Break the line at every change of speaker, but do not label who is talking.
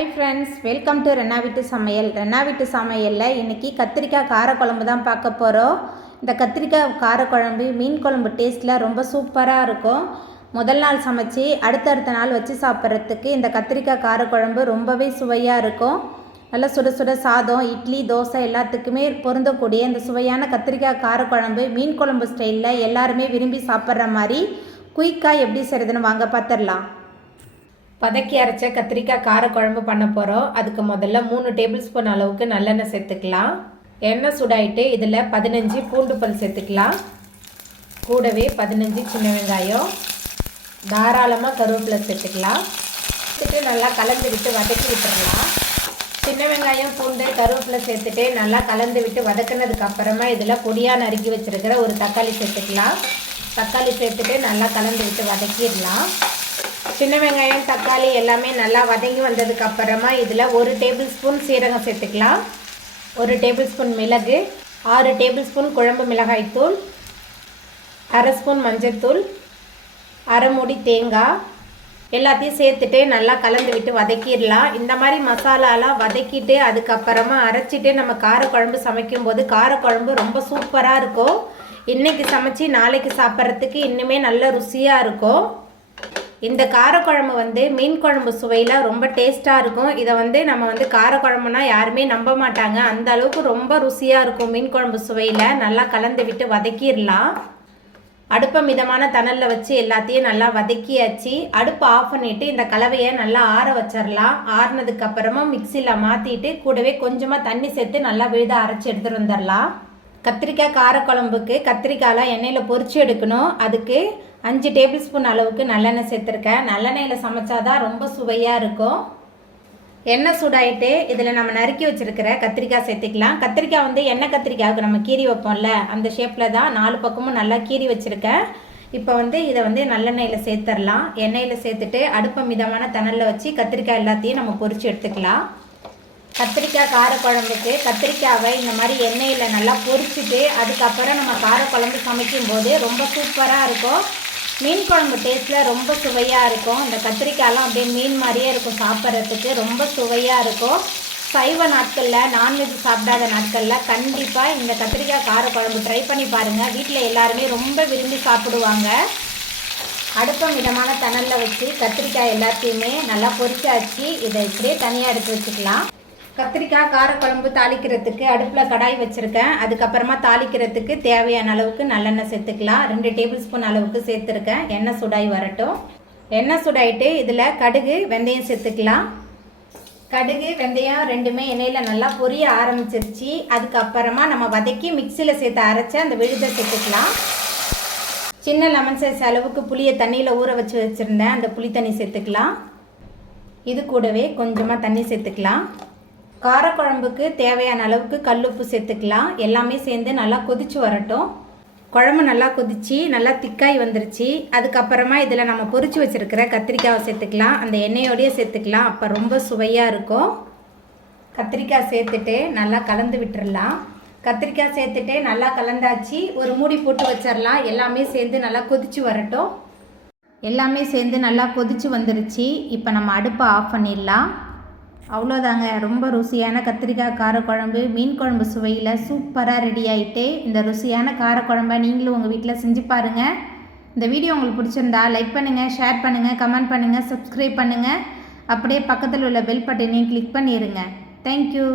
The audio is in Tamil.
Hi friends welcome to Renna வீட்டு சமையல் ரெண்ணா வீட்டு சமையலில் இன்றைக்கி கத்திரிக்காய் காரக்குழம்பு தான் பார்க்க போகிறோம் இந்த கத்திரிக்காய் காரக்குழம்பு மீன் குழம்பு டேஸ்ட்டில் ரொம்ப சூப்பராக இருக்கும். முதல் நாள் சமைச்சு அடுத்தடுத்த நாள் வச்சு சாப்பிட்றதுக்கு இந்த கத்திரிக்காய் காரக்குழம்பு ரொம்பவே சுவையாக இருக்கும். நல்லா சுட சுட சாதம் இட்லி தோசை எல்லாத்துக்குமே பொருந்தக்கூடிய இந்த சுவையான கத்திரிக்காய் காரக்குழம்பு மீன் குழம்பு ஸ்டைலில் எல்லாருமே விரும்பி சாப்பிட்ற மாதிரி குயிக்காக எப்படி செய்கிறதுன்னு வாங்க பார்த்துடலாம் வதக்கி அரைச்ச கத்திரிக்காய் காரக்குழம்பு பண்ண போகிறோம் அதுக்கு முதல்ல மூணு டேபிள் ஸ்பூன் அளவுக்கு நல்லெண்ணெய் சேர்த்துக்கலாம். எண்ணெய் சூடாயிட்டு இதில் பதினஞ்சு பூண்டு பல் சேர்த்துக்கலாம். கூடவே பதினஞ்சு சின்ன வெங்காயம். தாராளமாக கருவேப்பிலை சேர்த்துக்கலாம். சேர்த்துட்டு நல்லா கலந்து விட்டு வதக்கி விட்டுடலாம் சின்ன வெங்காயம் பூண்டு கருவேப்பிலை சேர்த்துட்டு நல்லா கலந்து விட்டு வதக்கினதுக்கு அப்புறமா இதில் பொடியாக நறுக்கி வச்சுருக்கிற ஒரு தக்காளி சேர்த்துக்கலாம். தக்காளி சேர்த்துட்டு நல்லா கலந்து விட்டு வதக்கிடலாம். சின்ன வெங்காயம் தக்காளி எல்லாமே நல்லா வதங்கி வந்ததுக்கு அப்புறமா இதில் ஒரு டேபிள் ஸ்பூன் சீரகம் சேர்த்துக்கலாம். ஒரு டேபிள் ஸ்பூன் மிளகு ஆறு டேபிள் ஸ்பூன் குழம்பு மிளகாய்த்தூள் அரை ஸ்பூன் மஞ்சள்தூள் அரை மூடி தேங்காய். எல்லாத்தையும் சேர்த்துட்டு நல்லா கலந்து விட்டு வதக்கிடலாம். இந்த மாதிரி மசாலாலாம் வதக்கிட்டு அதுக்கப்புறமா அரைச்சிட்டு நம்ம காரக்குழம்பு சமைக்கும்போது காரக்குழம்பு ரொம்ப சூப்பராக இருக்கும். இன்றைக்கி சமைச்சி நாளைக்கு சாப்பிட்றதுக்கு இன்னுமே நல்ல ருசியாக இருக்கும். இந்த காரக்குழம்பு வந்து மீன் குழம்பு சுவையில் ரொம்ப டேஸ்ட்டாக இருக்கும். இதை வந்து நம்ம வந்து காரக்குழம்புனா யாருமே நம்ப மாட்டாங்க. அந்த அளவுக்கு ரொம்ப ருசியாக இருக்கும் மீன் குழம்பு சுவையில். நல்லா கலந்து விட்டு வதக்கிடலாம். அடுப்பை மிதமான தணலில் வச்சு எல்லாத்தையும் நல்லா வதக்கியாச்சு. அடுப்பை ஆஃப் பண்ணிவிட்டு இந்த கலவையை நல்லா ஆற வச்சிடலாம். ஆறினதுக்கப்புறமா மிக்சியில் மாற்றிட்டு கூடவே கொஞ்சமாக தண்ணி சேர்த்து நல்லா விழுத அரைச்சி எடுத்துகிட்டு வந்துடலாம். கத்திரிக்காய் காரக்குழம்புக்கு கத்திரிக்காயெலாம் எண்ணெயில் பொறிச்சு எடுக்கணும். அதுக்கு அஞ்சு டேபிள் ஸ்பூன் அளவுக்கு நல்லெண்ணெய் சேர்த்துருக்கேன். நல்லெண்ணெயில் சமைச்சாதான் ரொம்ப சுவையாக இருக்கும். எண்ணெய் சூடாயிட்டு இதில் நம்ம நறுக்கி வச்சுருக்கிற கத்திரிக்காய் சேர்த்துக்கலாம். கத்திரிக்காய் வந்து எண்ணெய் கத்திரிக்காய்க்கு நம்ம கீறி வைப்போம்ல அந்த ஷேப்பில் தான் நாலு பக்கமும் நல்லா கீறி வச்சுருக்கேன். இப்போ வந்து இதை வந்து நல்லெண்ணெயில் சேர்த்துடலாம் எண்ணெயில் சேர்த்துட்டு அடுப்பை மிதமான தணலில் வச்சு கத்திரிக்காய் எல்லாத்தையும் நம்ம பொறிச்சு எடுத்துக்கலாம். கத்திரிக்காய் காரக்குழம்புக்கு கத்திரிக்காவை இந்த மாதிரி எண்ணெயில் நல்லா பொரிச்சிட்டு அதுக்கப்புறம் நம்ம காரக்குழம்பு சமைக்கும் போது ரொம்ப சூப்பராக இருக்கும். மீன் குழம்பு டேஸ்ட்டில் ரொம்ப சுவையாக இருக்கும். இந்த கத்திரிக்காயெலாம் அப்படியே மீன் மாதிரியே இருக்கும் சாப்பிட்றதுக்கு. ரொம்ப சுவையாக இருக்கும். சைவ நாட்களில் நான்வெஜ் சாப்பிடாத நாட்களில் கண்டிப்பாக இந்த கத்திரிக்காய் காரக்குழம்பு ட்ரை பண்ணி பாருங்கள் வீட்டில் எல்லாருமே ரொம்ப விரும்பி சாப்பிடுவாங்க. அடுப்பம் விதமான தணலில் வச்சு கத்திரிக்காய் எல்லாத்தையுமே நல்லா பொரிச்சாச்சு. இதை இப்படியே தனியாக எடுத்து வச்சுக்கலாம். கத்திரிக்காய் காரக்குழம்பு தாளிக்கிறதுக்கு அடுப்பில் கடாய் வச்சுருக்கேன். அதுக்கப்புறமா தாளிக்கிறதுக்கு தேவையான அளவுக்கு நல்லெண்ணெய் சேர்த்துக்கலாம். ரெண்டு டேபிள் ஸ்பூன் அளவுக்கு சேர்த்துருக்கேன். எண்ணெய் சுடாய் வரட்டும். எண்ணெய் சுடாயிட்டு இதில் கடுகு வெந்தயம் சேர்த்துக்கலாம். கடுகு வெந்தயம் ரெண்டுமே எண்ணெயில் நல்லா பொரிய ஆரம்பிச்சிருச்சு. அதுக்கப்புறமா நம்ம வதக்கி மிக்சியில் சேர்த்து அரைச்சி அந்த விழுதை சேர்த்துக்கலாம். சின்ன லெமன் சைஸ் அளவுக்கு புளியை தண்ணியில் ஊற வச்சு வச்சுருந்தேன். அந்த புளி தண்ணி சேர்த்துக்கலாம். இது கூடவே கொஞ்சமாக தண்ணி சேர்த்துக்கலாம். காரக்குழம்புக்கு தேவையான அளவுக்கு கல்லுப்பு சேர்த்துக்கலாம். எல்லாமே சேர்ந்து நல்லா கொதிச்சு வரட்டும். குழம்பு நல்லா கொதிச்சு நல்லா திக்காய் வந்துருச்சு. அதுக்கப்புறமா இதில் நம்ம பொறிச்சு வச்சுருக்கிற கத்திரிக்காவை சேர்த்துக்கலாம். அந்த எண்ணெயோடையே சேர்த்துக்கலாம். அப்போ ரொம்ப சுவையாக இருக்கும். கத்திரிக்காய் சேர்த்துட்டு நல்லா கலந்து விட்டுடலாம் கத்திரிக்காய் சேர்த்துட்டு நல்லா கலந்தாச்சு. ஒரு மூடி போட்டு வச்சிடலாம் எல்லாமே சேர்ந்து நல்லா கொதிச்சு வரட்டும். எல்லாமே சேர்ந்து நல்லா கொதிச்சு வந்துருச்சு. இப்போ நம்ம அடுப்பை ஆஃப் பண்ணிடலாம். அவ்வளோதாங்க. ரொம்ப ருசியான கத்திரிக்காய் காரக்குழம்பு மீன் குழம்பு சுவையில் சூப்பராக ரெடி ஆகிட்டு இந்த ருசியான காரக்குழம்பை நீங்களும் உங்கள் வீட்டில் செஞ்சு பாருங்கள் இந்த வீடியோ உங்களுக்கு பிடிச்சிருந்தா லைக் பண்ணுங்கள் ஷேர் பண்ணுங்கள் கமெண்ட் பண்ணுங்கள் சப்ஸ்கிரைப் பண்ணுங்கள் அப்படியே பக்கத்தில் உள்ள பெல் பட்டனையும் கிளிக் பண்ணிடுங்க தேங்க்யூ